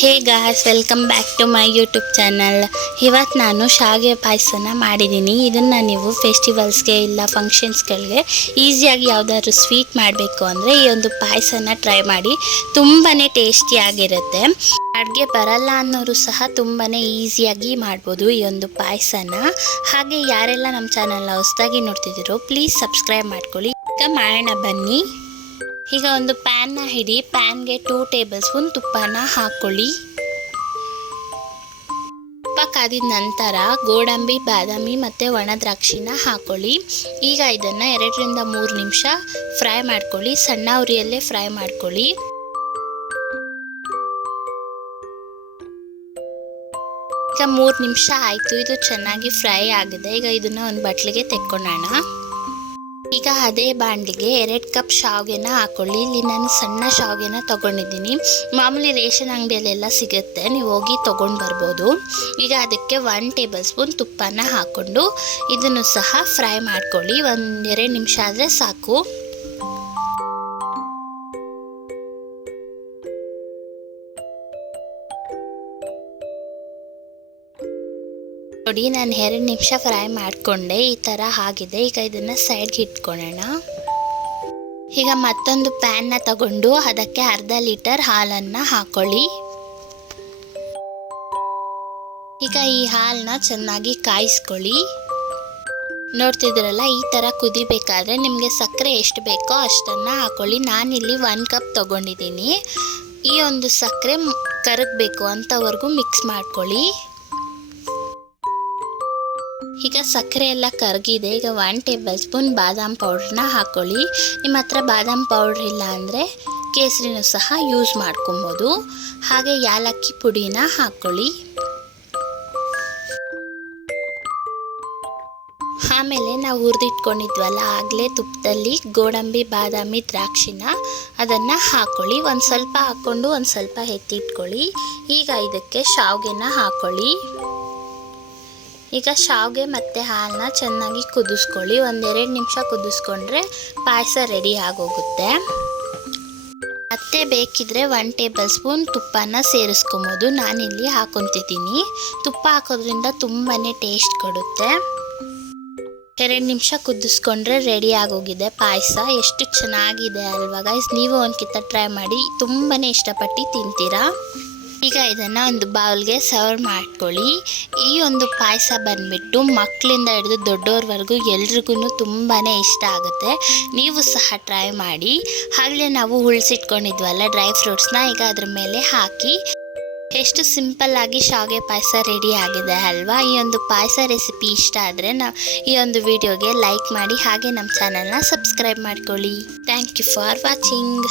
Hey guys, welcome back to my YouTube channel. ಇವತ್ತು ನಾನು ಶಾವಿಗೆ ಪಾಯಸನ ಮಾಡಿದ್ದೀನಿ. ಇದನ್ನು ನೀವು ಫೆಸ್ಟಿವಲ್ಸ್ಗೆ ಇಲ್ಲ ಫಂಕ್ಷನ್ಸ್ಗಳಿಗೆ ಈಸಿಯಾಗಿ ಯಾವುದಾದ್ರೂ ಸ್ವೀಟ್ ಮಾಡಬೇಕು ಅಂದರೆ ಈ ಒಂದು ಪಾಯಸನ ಟ್ರೈ ಮಾಡಿ. ತುಂಬಾ ಟೇಸ್ಟಿಯಾಗಿರುತ್ತೆ. ಅಡುಗೆ ಬರಲ್ಲ ಅನ್ನೋರು ಸಹ ತುಂಬಾ ಈಸಿಯಾಗಿ ಮಾಡ್ಬೋದು ಈ ಒಂದು ಪಾಯಸನ. ಹಾಗೆ ಯಾರೆಲ್ಲ ನಮ್ಮ ಚಾನಲ್ನ ಹೊಸದಾಗಿ ನೋಡ್ತಿದ್ದೀರೋ ಪ್ಲೀಸ್ ಸಬ್ಸ್ಕ್ರೈಬ್ ಮಾಡ್ಕೊಳ್ಳಿ. ಈಗ ಮಾಡೋಣ ಬನ್ನಿ. ಈಗ ಒಂದು ಪ್ಯಾನ್ನ ಹಿಡಿ. ಪ್ಯಾನ್ಗೆ 2 ಟೇಬಲ್ ಸ್ಪೂನ್ ತುಪ್ಪನ ಹಾಕ್ಕೊಳ್ಳಿ. ತುಪ್ಪ ಕಾದಿದ ನಂತರ ಗೋಡಂಬಿ, ಬಾದಾಮಿ ಮತ್ತು ಒಣ ದ್ರಾಕ್ಷಿನ ಹಾಕ್ಕೊಳ್ಳಿ. ಈಗ ಇದನ್ನು 2 ರಿಂದ 3 ನಿಮಿಷ ಫ್ರೈ ಮಾಡ್ಕೊಳ್ಳಿ. ಸಣ್ಣ ಉರಿಯಲ್ಲೇ ಫ್ರೈ ಮಾಡ್ಕೊಳ್ಳಿ. ಈಗ 3 ನಿಮಿಷ ಆಯಿತು. ಇದು ಚೆನ್ನಾಗಿ ಫ್ರೈ ಆಗಿದೆ. ಈಗ ಇದನ್ನು ಒಂದು ಬಟ್ಲಿಗೆ ತೆಕ್ಕೊಳ್ಳೋಣ. ಈಗ ಅದೇ ಬಾಣಲಿಗೆ 2 ಕಪ್ ಶಾವಿಗೆನ ಹಾಕ್ಕೊಳ್ಳಿ. ಇಲ್ಲಿ ನಾನು ಸಣ್ಣ ಶಾವಿಗೆನ ತೊಗೊಂಡಿದ್ದೀನಿ. ಮಾಮೂಲಿ ರೇಷನ್ ಅಂಗಡಿಯಲ್ಲೆಲ್ಲ ಸಿಗುತ್ತೆ, ನೀವು ಹೋಗಿ ತೊಗೊಂಡು ಬರ್ಬೋದು. ಈಗ ಅದಕ್ಕೆ 1 ಟೇಬಲ್ ಸ್ಪೂನ್ ತುಪ್ಪನ ಹಾಕ್ಕೊಂಡು ಇದನ್ನು ಸಹ ಫ್ರೈ ಮಾಡ್ಕೊಳ್ಳಿ. 1-2 ನಿಮಿಷ ಆದರೆ ಸಾಕು. ನೋಡಿ, ನಾನು 2 ನಿಮಿಷ ಫ್ರೈ ಮಾಡಿಕೊಂಡೆ. ಈ ಥರ ಆಗಿದೆ. ಈಗ ಇದನ್ನು ಸೈಡ್ಗೆ ಇಟ್ಕೊಳ್ಳೋಣ. ಈಗ ಮತ್ತೊಂದು ಪ್ಯಾನ್ನ ತಗೊಂಡು ಅದಕ್ಕೆ 1/2 ಲೀಟರ್ ಹಾಲನ್ನು ಹಾಕ್ಕೊಳ್ಳಿ. ಈಗ ಈ ಹಾಲನ್ನ ಚೆನ್ನಾಗಿ ಕಾಯಿಸ್ಕೊಳ್ಳಿ. ನೋಡ್ತಿದ್ದೀರಲ್ಲ, ಈ ಥರ ಕುದಿಬೇಕಾದ್ರೆ ನಿಮಗೆ ಸಕ್ಕರೆ ಎಷ್ಟು ಬೇಕೋ ಅಷ್ಟನ್ನು ಹಾಕ್ಕೊಳ್ಳಿ. ನಾನಿಲ್ಲಿ 1 ಕಪ್ ತೊಗೊಂಡಿದ್ದೀನಿ. ಈ ಒಂದು ಸಕ್ಕರೆ ಕರಗಬೇಕು ಅಂಥವರೆಗೂ ಮಿಕ್ಸ್ ಮಾಡ್ಕೊಳ್ಳಿ. ಈಗ ಸಕ್ಕರೆ ಎಲ್ಲ ಕರಗಿದೆ. ಈಗ 1 ಟೇಬಲ್ ಸ್ಪೂನ್ ಬಾದಾಮ್ ಪೌಡ್ರನ್ನ ಹಾಕ್ಕೊಳ್ಳಿ. ನಿಮ್ಮ ಹತ್ರ ಬಾದಾಮ್ ಪೌಡ್ರ್ ಇಲ್ಲ ಅಂದರೆ ಕೇಸರಿನೂ ಸಹ ಯೂಸ್ ಮಾಡ್ಕೊಬೋದು. ಹಾಗೆ ಯಾಲಕ್ಕಿ ಪುಡಿನ ಹಾಕ್ಕೊಳ್ಳಿ. ಆಮೇಲೆ ನಾವು ಹುರಿದಿಟ್ಕೊಂಡಿದ್ವಲ್ಲ ಆಗಲೇ ತುಪ್ಪದಲ್ಲಿ ಗೋಡಂಬಿ, ಬಾದಾಮಿ, ದ್ರಾಕ್ಷಿನ ಅದನ್ನು ಹಾಕ್ಕೊಳ್ಳಿ. ಒಂದು ಸ್ವಲ್ಪ ಹಾಕ್ಕೊಂಡು ಒಂದು ಸ್ವಲ್ಪ ಎತ್ತಿಟ್ಕೊಳ್ಳಿ. ಈಗ ಇದಕ್ಕೆ ಶಾವಿಗೆನ ಹಾಕ್ಕೊಳ್ಳಿ. ಈಗ ಶಾವಿಗೆ ಮತ್ತು ಹಾಲನ್ನ ಚೆನ್ನಾಗಿ ಕುದಿಸ್ಕೊಳ್ಳಿ. 1-2 ನಿಮಿಷ ಕುದಿಸ್ಕೊಂಡ್ರೆ ಪಾಯಸ ರೆಡಿ ಆಗೋಗುತ್ತೆ. ಮತ್ತೆ ಬೇಕಿದ್ರೆ 1 ಟೇಬಲ್ ಸ್ಪೂನ್ ತುಪ್ಪನ ಸೇರಿಸ್ಕೊಬೋದು. ನಾನಿಲ್ಲಿ ಹಾಕೊತಿದ್ದೀನಿ. ತುಪ್ಪ ಹಾಕೋದ್ರಿಂದ ತುಂಬಾ ಟೇಸ್ಟ್ ಕೊಡುತ್ತೆ. 2 ನಿಮಿಷ ಕುದಿಸ್ಕೊಂಡ್ರೆ ರೆಡಿ ಆಗೋಗಿದೆ ಪಾಯಸ. ಎಷ್ಟು ಚೆನ್ನಾಗಿದೆ ಅಲ್ವಾ ಗೈಸ್? ನೀವು ಒಂದು ಕಿತ್ತ ಟ್ರೈ ಮಾಡಿ, ತುಂಬಾ ಇಷ್ಟಪಟ್ಟು ತಿಂತೀರಾ. ಈಗ ಇದನ್ನು ಒಂದು ಬೌಲ್ಗೆ ಸರ್ವ್ ಮಾಡ್ಕೊಳ್ಳಿ. ಈ ಒಂದು ಪಾಯಸ ಬಂದುಬಿಟ್ಟು ಮಕ್ಕಳಿಂದ ಹಿಡಿದು ದೊಡ್ಡವ್ರವರೆಗೂ ಎಲ್ರಿಗೂ ತುಂಬಾ ಇಷ್ಟ ಆಗುತ್ತೆ. ನೀವು ಸಹ ಟ್ರೈ ಮಾಡಿ. ಆಗಲೇ ನಾವು ಉಳಿಸಿಟ್ಕೊಂಡಿದ್ವಲ್ಲ ಡ್ರೈ ಫ್ರೂಟ್ಸ್ನ, ಈಗ ಅದ್ರ ಮೇಲೆ ಹಾಕಿ. ಎಷ್ಟು ಸಿಂಪಲ್ಲಾಗಿ ಶಾವಿಗೆ ಪಾಯಸ ರೆಡಿ ಆಗಿದೆ ಅಲ್ವಾ? ಈ ಒಂದು ಪಾಯಸ ರೆಸಿಪಿ ಇಷ್ಟ ಆದರೆ ಈ ಒಂದು ವಿಡಿಯೋಗೆ ಲೈಕ್ ಮಾಡಿ. ಹಾಗೆ ನಮ್ಮ ಚಾನಲ್ನ ಸಬ್ಸ್ಕ್ರೈಬ್ ಮಾಡ್ಕೊಳ್ಳಿ. Thank you for watching.